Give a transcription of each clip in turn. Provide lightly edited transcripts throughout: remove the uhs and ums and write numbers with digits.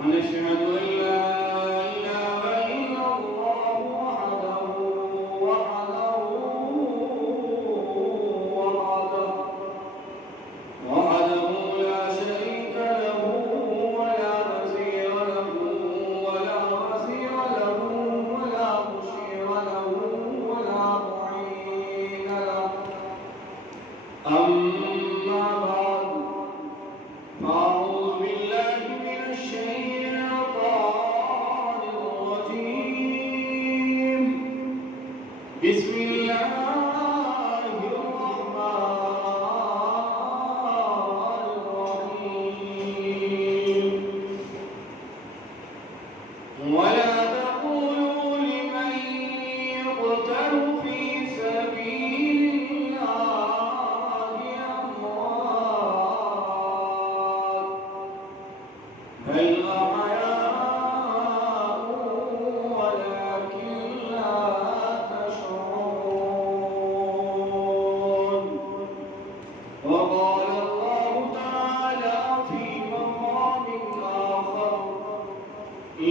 ونشهد أن لا إله إلا الله وحده لا شريك له ولا نظير له ولا وزير له ولا مشير له ولا معين له. أما بعد فأعوذ بالله من الشيطان الرجيم. بسم الله الرحمن الرحيم. ولا تقولوا لمن يقتل في سبيل الله أموات بل أحياء ولكن لا تشعرون. وقال الله تعالى في مقام آخر: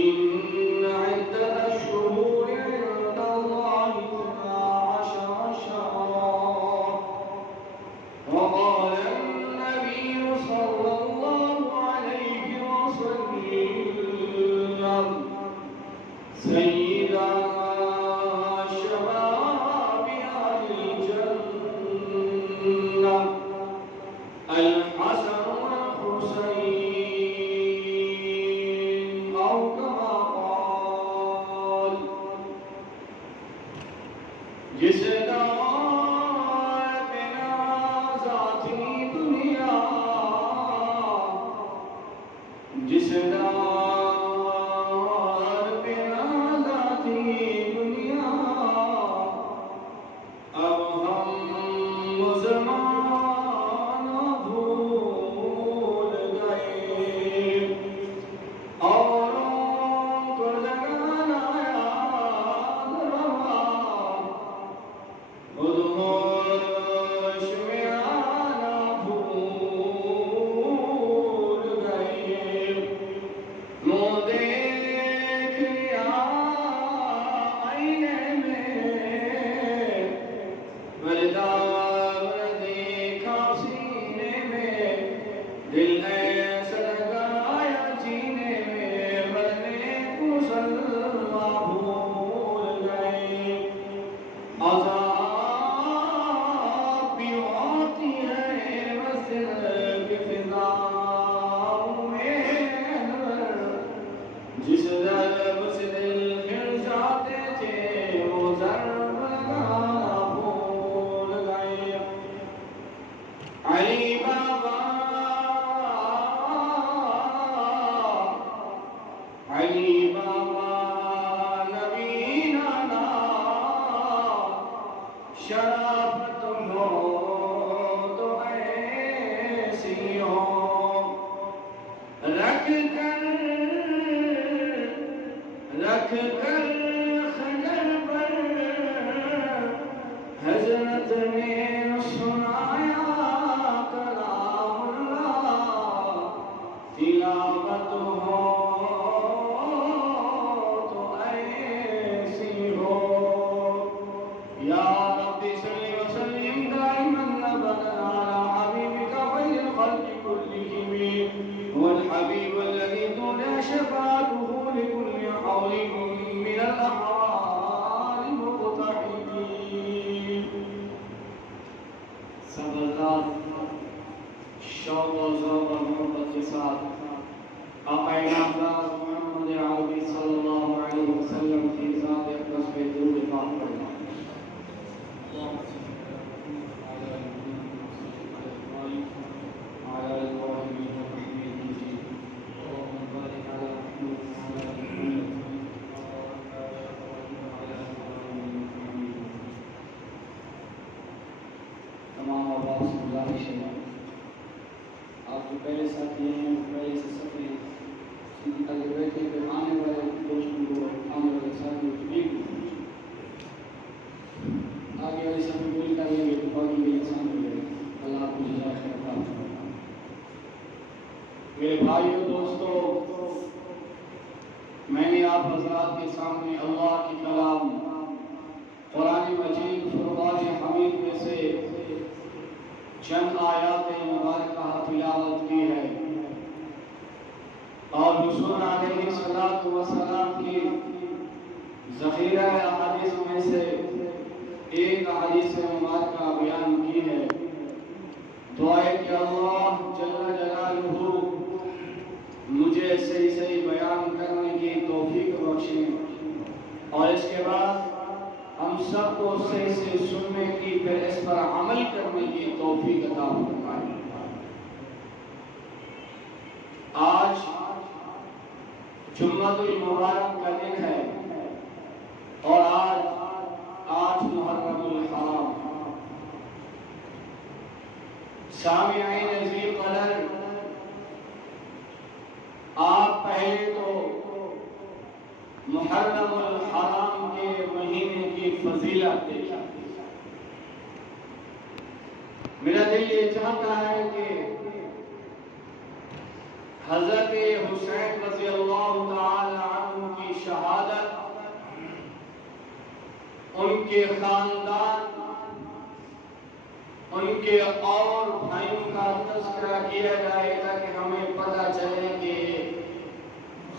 إن عدة الشهور عند الله 12 شهرا. وقال النبي صلى الله عليه وسلم: سيدا شباب أهل الجنة الحسن والحسين، أو كما قال. جس دور بنا ذاتی دنیا، جس دور بنا ذاتی دنیا، اب ہم زمانہ بھول گئے، اوروں کو جگانا یاد رہا، خود ہوش میں آنا بھول گئے. منہ دیکھ لیا آئینے میں، مردار دیکھا سینے میں، دل ایسا لگایا جینے میں، مرنے کو سلوا بھول گئے. عذاب بھی ہوتی ہے مسجد کی فضاؤں میں، جس ضرب سے دل پھر جاتے تھے وہ ضرب لگانا بھول گئے. علی بابا، علی بابا نبی نانا، شرافت ہو تو ایسی ہو، رکھ کر خجر پر حضرت نے سنایا کلام اللہ. تلاوت ہو تو ایسی ہو. یا رب صلی وسلم دائما ابدا على حبيبك خير الخلق كلهم، هو الحبيب الذي تولى شفاعته لكل حول من الأحوال مقتحمين. سب اللہ شوق و ذوق و محبت کے ساتھ آقا نامدار محمد عربی صلی اللہ علیہ وسلم کی ذات اقدس پہ درود پاک پڑھنا. تمام آواز گزارش ہے، آپ جو پہلے ساتھی ہیں پہلے سے سفری تجربے کے آنے والے دوستوں کو آنے والے ساتھیوں کو بھی آگے والی سب بول کر یہ باقی بھی انسان ہو گئے. اللہ آپ کو جزائے خیر عطا فرمائے. میرے بھائیوں دوستوں، آپ حضرات کے سامنے اللہ کی کلام قرآن مجید فرقان حمید میں سے چند آیات مبارکہ تلاوت کی ہے، اور رسول علیہ الصلوۃ والسلام کی ذخیرہ احادیث میں سے ایک حدیث مبارکہ بیان کی ہے۔ دعا ہے کہ اللہ جل جلالہ مجھے صحیح بیان کرنے کی توفیق بخشیں، اور اس کے بعد ہم سب کو صحیح سے سننے کی، پھر اس پر عمل کرنے کی توفیق عطا فرمائے۔ آج جمعۃ المبارک کا دن ہے، اور آج 8 محرم الحرام۔ سامعین ذی قدر، آپ پہلے تو محرم الحرام کے مہینے کی فضیلت دیکھیں۔ میرا دل یہ چاہتا ہے کہ حضرت حسین رضی اللہ تعالی عنہ کی شہادت، ان کے خاندان، ان کے اور بھائیوں کا تذکرہ کیا جائے تاکہ ہمیں پتہ چلے کہ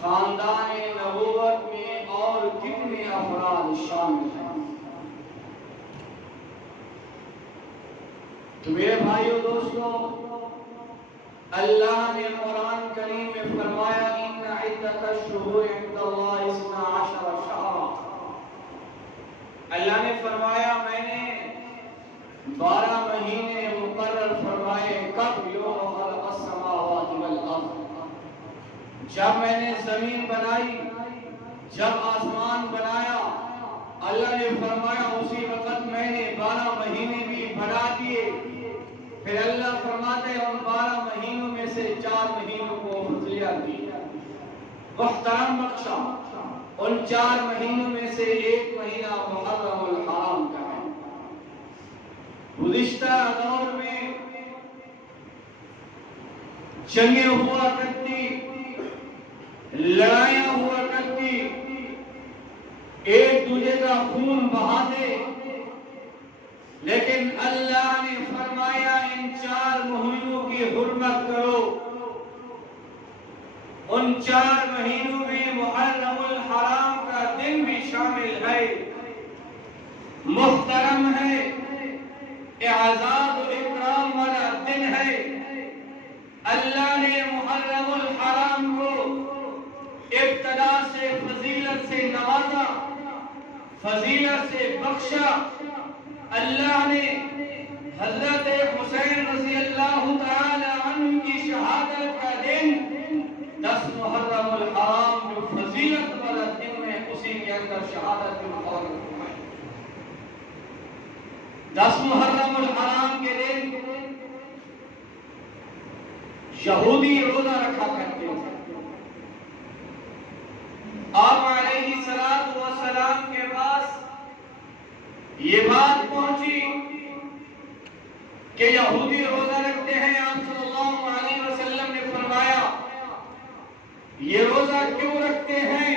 خاندان نبوت میں اور کتنے افراد شامل ہیں۔ تو میرے بھائیو دوستو، اللہ نے قرآن کریم میں فرمایا ان عدت الشہور عند اللہ 12 شہرا۔ اللہ نے فرمایا میں نے 12 مہینے مقرر فرمائے۔ کب؟ یوم خلق السماوات والارض، جب میں نے زمین بنائی، جب آسمان بنایا، اللہ نے فرمایا اسی وقت میں نے 12 مہینے بھی بنا دیے۔ پھر اللہ فرماتے ہیں ان 12 مہینوں میں سے 4 مہینوں کو فضیلت دی، محترم بخشا۔ ان 4 مہینوں میں سے ایک مہینہ محرم الحرام کا ہے۔ گزشتہ دور میں جنگیں ہوا کرتی، لڑائیاں ہوا کرتی، ایک دوسرے کا خون بہاتے، لیکن اللہ نے فرمایا ان 4 مہینوں کی حرمت کرو۔ ان 4 مہینوں میں محرم الحرام کا دن بھی شامل ہے، محترم ہے، اعزاز و اکرام والا دن ہے۔ اللہ نے محرم الحرام کو ابتدا سے فضیلت سے نوازا، فضیلت سے بخشا۔ اللہ نے حضرت حسین رضی اللہ تعالی عنہ کی شہادت کا دن 10 محرم الحرام جو فضیلت والا دن ہے، اسی کے اندر شہادت کی مقرر فرمائی۔ 10 محرم الحرام کے دن یہودی روزہ رکھا کرتے تھے۔ آپ علیہ السلام کے پاس یہ بات پہنچی کہ یہودی روزہ رکھتے ہیں۔ آپ صلی اللہ علیہ وسلم نے فرمایا یہ روزہ کیوں رکھتے ہیں؟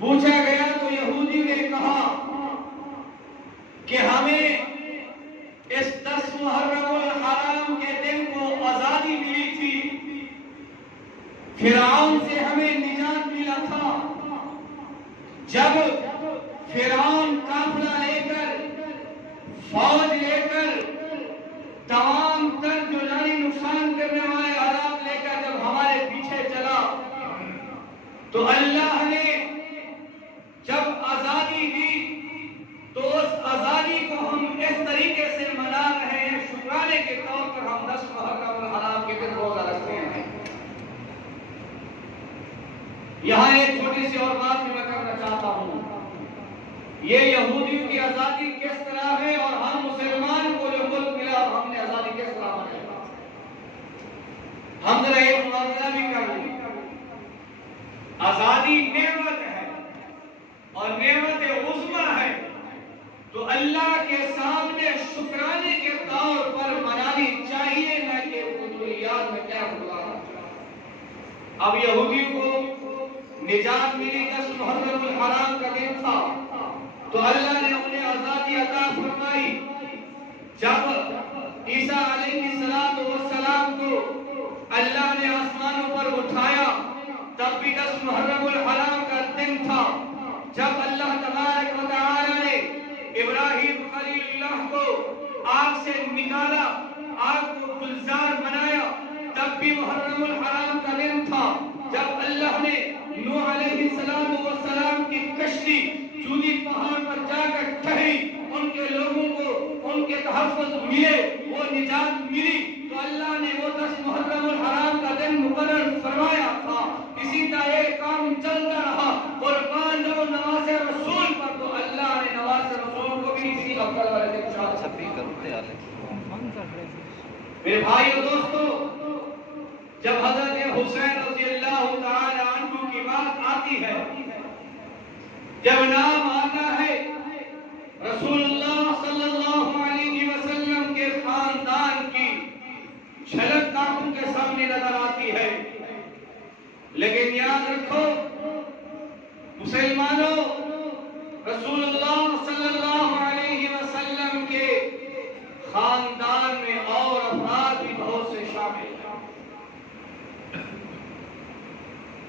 پوچھا گیا تو یہودی نے کہا کہ ہمیں اس 10 محرم الحرام کے دن کو آزادی ملی تھی، فرعون سے ہمیں نجات ملا تھا۔ جب فرعون قافلہ لے کر، فوج لے کر، تمام تر جو جانی نقصان کرنے والے آلات لے کر جب ہمارے پیچھے چلا، تو اللہ نے جب آزادی دی تو اس آزادی کو ہم اس طریقے سے منا رہے ہیں، شکرانے کے طور پر ہم 10 محرم الحرام کے دن روزہ رکھتے ہیں۔ یہاں ایک چھوٹی سی اور بات میں کرنا چاہتا ہوں، یہ یہودیوں کی آزادی کس طرح ہے اور ہم مسلمان کو جو ملک ملا اور ہم نے آزادی کس طرح منائی؟ ہم ذرا ایک موازنہ بھی کر لیں۔ آزادی نعمت ہے اور نعمت عظمی ہے، تو اللہ کے سامنے شکرانے کے طور پر منانی چاہیے، نہ کہ فضولیات میں کیا گزارنا چاہیے۔ اب یہودیوں کو نجات ملی 10 محرم الحرام کا دن تھا تو اللہ نے انہیں آزادی عطا فرمائی. جب عیسیٰ علیہ السلام کو اللہ نے آسمانوں پر اٹھایا تب بھی 10 محرم الحرام کا دن تھا. جب اللہ تبارک و تعالی نے ابراہیم خلیل اللہ کو آگ سے نکالا، آگ کو گلزار بنایا، تب بھی محرم الحرام کا دن تھا. جب اللہ نے نوح علیہ السلام کی کشتی جودی پہاڑ پر جا کر ٹھہری، ان کے لوگوں کو ان کے تحفظ ملے، وہ نجات ملی، تو اللہ نے وہ 10 محرم الحرام کا دن مقرر فرمایا تھا. اسی طرح یہ کام چلتا رہا. قربان جاؤ نماز رسول پر، تو اللہ نے نماز رسول کو بھی اسی افضل والے دن شامل. میرے بھائی اور دوستو، جب حضرت حسین رضی اللہ تعالی عنہ کی بات آتی ہے، جب نام آتا ہے رسول اللہ صلی اللہ علیہ وسلم کے خاندان کی جھلک آنکھوں کے سامنے نظر آتی ہے. لیکن یاد رکھو مسلمانوں، رسول اللہ صلی اللہ علیہ وسلم کے خاندان میں اور افراد بھی بہت سے شامل ہیں.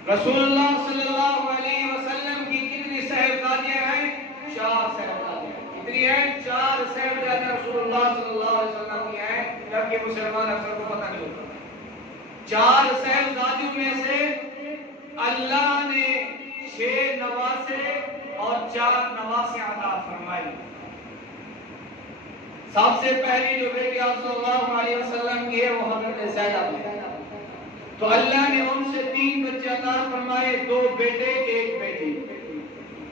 رسول اللہ صلی اللہ علیہ وسلم کی کتنی صاحبزادیاں ہیں؟ 4 صاحبزادیاں. کتنی ہیں؟ 4 صاحبزادیاں رسول اللہ صلی اللہ علیہ وسلم کی ہیں، جبکہ مسلمان اکثر کو پتہ نہیں ہوتا. 4 صاحبزادیوں میں سے اللہ نے 6 نواسے اور 4 نواسے عطا فرمائی. سب سے پہلی جو بیٹی آپ صلی اللہ علیہ وسلم کی ہے وہ حضرت زینب ہے. تو اللہ نے ان سے 3 بچے عطا فرمائے، 2 بیٹے 1 بیٹی.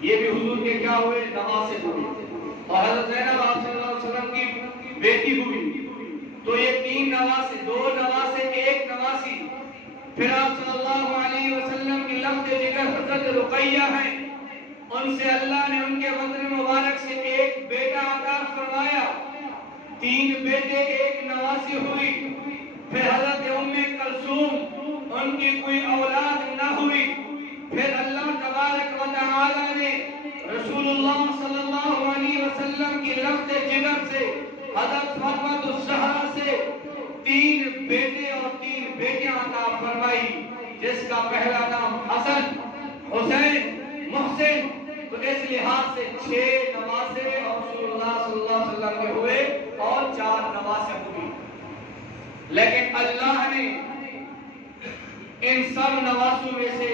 یہ بھی حضور کے کیا ہوئے؟ نواسے ہوئے. اور حضرت زینب آپ صلی اللہ علیہ وسلم کی بیٹی ہوئی. تو یہ 3 نواسے، 2 نواسے 1 نواسی. پھر آپ صلی اللہ علیہ وسلم کی لفظ جگر حضرت رقیہ ہیں، ان سے اللہ نے ان کے بدن مبارک سے 1 بیٹا عطا فرمایا. 3 بیٹے 1 نواسی ہوئی. پھر حضرت ام کلثوم، ان کی کوئی اولاد نہ ہوئی. پھر اللہ تبارک و تعالی نے رسول اللہ صلی اللہ علیہ وسلم کی لفظ جگر سے حضرت فاطمہ الزہرا سے 3 بیٹے اور 3 بیٹیاں عطا فرمائی، جس کا پہلا نام حسن، حسین، محسن. تو اس لحاظ سے 6 نواسے اور رسول اللہ صلی اللہ علیہ وسلم کے ہوئے اور 4 نواسے ہوئی. لیکن اللہ نے ان سب نواسوں میں سے،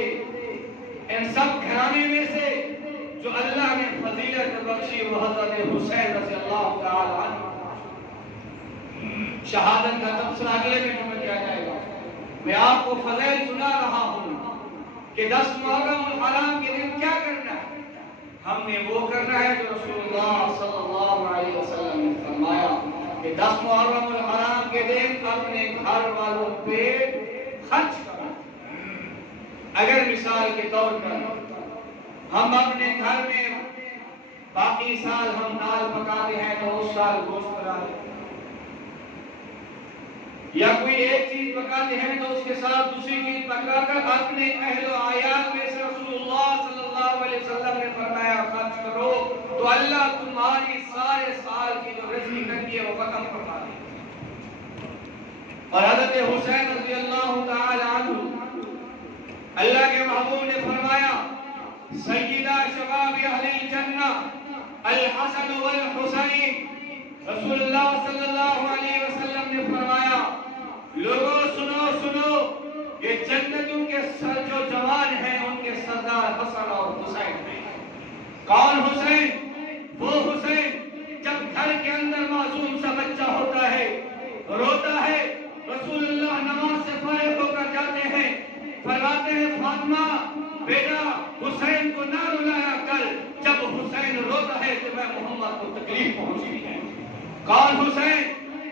ان سب گھرانے میں سے جو اللہ نے فضیلت بخشی وہ حضرت حسین رضی اللہ تعالی عنہ. شہادت کا تبصرہ اگلے مہینے میں کیا جائے گا. میں آپ کو فضائل سنا رہا ہوں کہ 10 محرم الحرام کے دن کیا کرنا ہے. ہم نے وہ کرنا ہے جو رسول اللہ صلی اللہ علیہ وسلم نے فرمایا کہ 10 محرم الحرام کے دن اپنے گھر والوں پہ خرچ کرنا. اگر مثال کے طور پر ہم اپنے گھر میں باقی سال ہم دال پکاتے ہیں تو اس سال گوشت بنا لیں، یا کوئی ایک چیز پکاتے ہیں تو اس کے ساتھ دوسری چیز پکا کر اپنے اہل و عیال میں سے رسول اللہ صلی اللہ علیہ وسلم نے فرمایا خرچ کرو تو اللہ تمہاری سارے سال کی جو رزق تنگی ہے وہ ختم فرما دے. اور حضرت حسین رضی اللہ تعالی عنہ، اللہ کے محبوب نے فرمایا سیدہ شباب اہل الجنہ الحسن والحسین. رسول اللہ صلی اللہ علیہ وسلم نے فرمایا لوگوں سنو سنو، یہ جنتوں کے سر جو جوان ہیں ان کے سردار حسن اور حسین ہیں. کون حسین؟ وہ حسین جب گھر کے اندر معصوم سا بچہ ہوتا ہے، روتا ہے، رسول اللہ نماز سے فارغ ہو کر جاتے ہیں، فرماتے ہیں فاطمہ بیٹا حسین کو نہ رلایا کر، جب حسین روتا ہے تو میں محمد کو تکلیف پہنچی ہے. کون حسین؟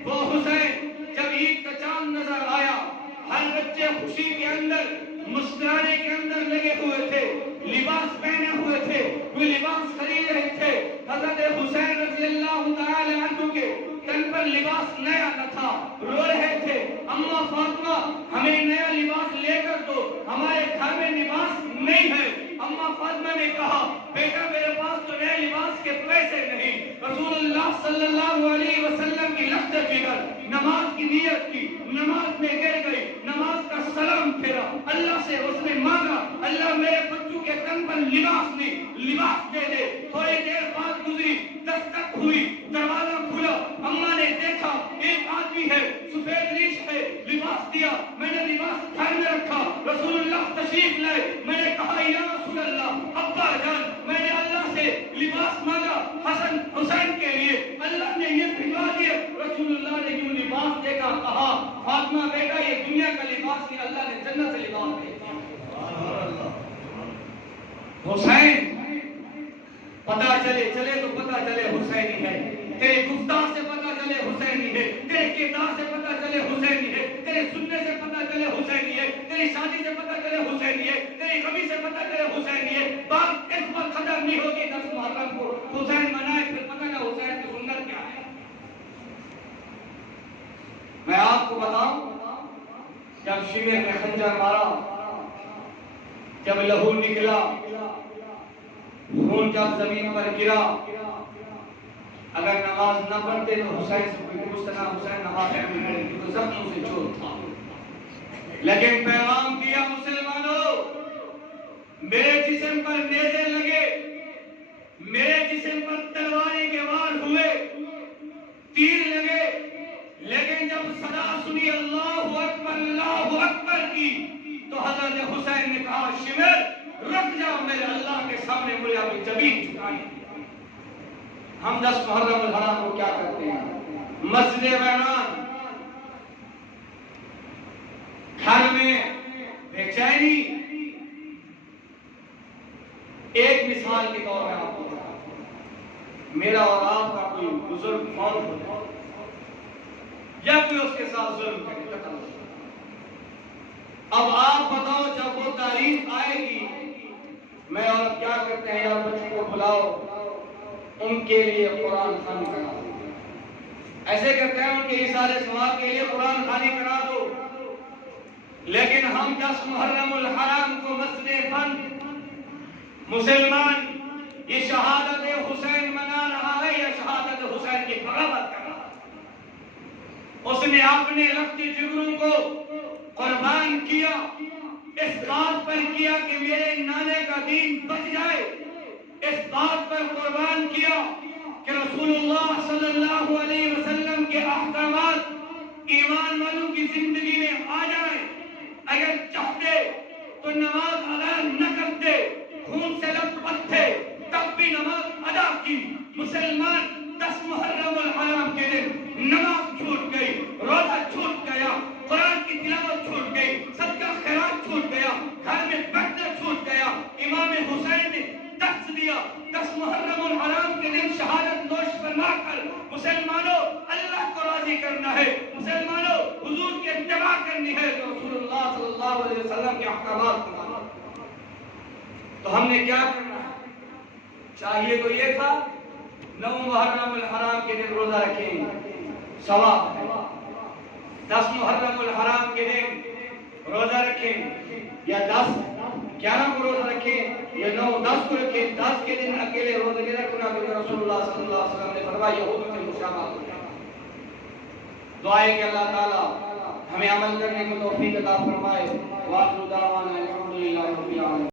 وہ حسین جب عید کا چاند نظر آیا، ہر بچے خوشی کے اندر مسکرانے کے اندر لگے ہوئے تھے، لباس پہنے ہوئے تھے، وہ لباس خرید رہے تھے. حضرت حسین رضی اللہ تعالی عنہ کے تن پر لباس نیا نہ تھا، رو رہے تھے اماں فاطمہ ہمیں نیا لباس لے کر دو، ہمارے گھر میں لباس نہیں نہیں ہے. اما فاطمہ نے کہا بیٹا میرے پاس تو نئے لباس کے پیسے نہیں. رسول اللہ صلی اللہ علیہ وسلم کی لخت جگر نماز کی نیت کی, نماز میں گر گئی, نماز کا سلام پھیرا, اللہ سے اس نے مانگا اللہ میرے بچوں کے تن پر لباس نہیں, لباس دے دے. تھوڑی دیر بعد گزری, دستک ہوئی, دروازہ کھلا, اما نے دیکھا ایک آدمی ہے, سفید ریش ہے, لباس دیا. میں نے لباس گھر میں رکھا, رسول اللہ تشریف لائے. میں نے کہا یا رسول اللہ ابا جان میں نے اللہ سے لباس مانگا حسن حسین کے لیے, اللہ نے یہ بھجوا دیا. رسول اللہ نے یوں لباس دے کر کہا فاطمہ بیٹا یہ دنیا کا لباس نہیں, اللہ نے جنت سے لباس دے دیا. حسین پتا چلے تو پتا چلے حسینی ہے, تیرے گفتار سے پتا چلے حسینی ہے, تیرے کردار سے پتا چلے حسینی ہے, تیرے سننے سے پتا چلے حسینی ہے, تیری شادی سے پتا چلے حسینی ہے, تیری کمی سے پتا چلے حسینی ہے. بات اس پر ختم نہیں ہوگی 10 محرم کو حسین منائے پھر پتا نہ حسین کی سنت کیا ہے. میں آپ کو بتاؤں جب شیعہ نے خنجر مارا, جب لہو نکلا, خون جب زمین پر گرا, اگر نماز نہ پڑھتے تو حسین سے کوئی گفتگو حسین نماز نہیں پڑھے تو زخموں سے چوٹ تھا. لیکن پیغام دیا مسلمانوں, میرے جسم پر نیزے لگے, میرے جسم پر تلواریں کے وار ہوئے, تیر لگے, لیکن جب صدا سنی اللہ اکبر کی تو حضرت حسین نے کہا شمر رک جاؤ, میرے اللہ کے سامنے مجھے اپنی جبین جھکانی. ہم 10 محرم الحرام کو کیا کرتے ہیں؟ مسجد ویران, گھر میں بے چینی. ایک مثال کے طور میں آپ کو بتاؤں, میرا اور آپ کا کوئی بزرگ فوت ہو جائے یا کوئی اس کے ساتھ ظلم کرے, قتل ہو جائے. اب آپ بتاؤ جب وہ تاریخ آئے گی میں اور کیا کرتے ہیں, یا بچوں کو بلاؤ ان کے لیے قرآن خوانی کرا دو, ایسے کرتے ہیں ان کے اشارے ثواب کے لیے قرآن خوانی کرا دو. لیکن ہم 10 محرم الحرام کو مسجد بند, مسلمان یہ شہادت حسین منا رہا ہے یا شہادت حسین کی بغاوت کر رہا ہے. اس نے اپنے لختی جگروں کو قربان کیا, اس بات پر کیا کہ میرے نانے کا دین بچ جائے, اس بات پر قربان کیا کہ رسول اللہ صلی اللہ علیہ وسلم کے احکامات ایمان والوں کی زندگی میں آ جائیں. اگر چاہتے تو نماز ادا نہ کرتے, خون سے لت تھے تب بھی نماز ادا کی. مسلمان 10 محرم الحرام کے دن نماز چھوٹ گئی, روزہ چھوٹ گیا, قرآن کی تلاوت چھوٹ گئی, صدقہ خیرات چھوٹ گیا, گھر میں بیٹھنا چھوٹ گیا. امام حسین نے درس دیا 10 محرم الحرام کے دن شہادت نوش فرما کر مسلمانوں اللہ کو راضی کرنا ہے, مسلمانوں حضور کی اتباع کرنی ہے, تو رسول اللہ صلی اللہ علیہ وسلم کے احکامات کو ماننا. تو ہم نے کیا کرنا ہے؟ چاہیے تو یہ تھا 9 محرم الحرام کے دن روزہ رکھیں, ثواب ہے. 10 محرم الحرام کے دن روزہ رکھیں یا 10 11 کو روزہ رکھیں یا 9 10 کو رکھیں. 10 کے دن اکیلے روزہ نہیں رکھنا, کیونکہ رسول اللہ صلی اللہ علیہ وسلم نے فرمایا یہود سے مشابہ ہو جائے. دعا ہے کہ اللہ تعالی ہمیں عمل کرنے کو توفیق عطا فرمائے. وآخر دعوانا الحمدللہ رب العالمین.